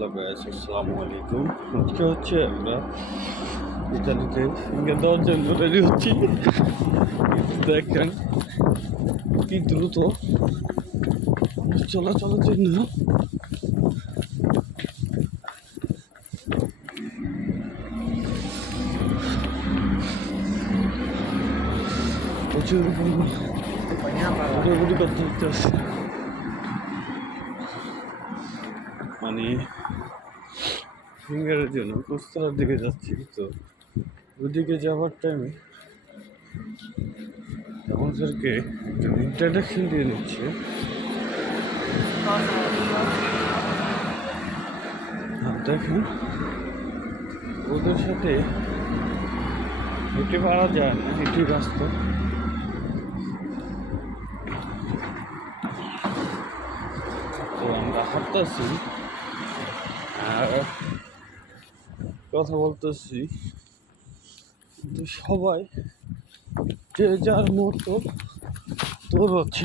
Hello guys, আসসালামু আলাইকুম। আজকে হচ্ছে আমরা ইতালিতে ফিঙ্গার দেওয়ার জন্য রেডি হচ্ছি। দেখেন কি দ্রুত চলাচলের জন্য প্রচুর ঘুরাঘুরি করতে হচ্ছে। মানে ফিঙ্গারের জন্য কুস্তলার দিকে যাচ্ছি, তো ওদিকে যাওয়ার টাইমে আমাদেরকে একটা ইন্ট্রোডাকশন দিয়ে নিচ্ছে। দেখেন ওদের সাথে হেঁটে পারা যায় না, এটি রাস্তা। তো আমরা হাঁটতেছি আর কথা বলতেছি, কিন্তু সবাই যে যার মতো দৌড়াচ্ছে।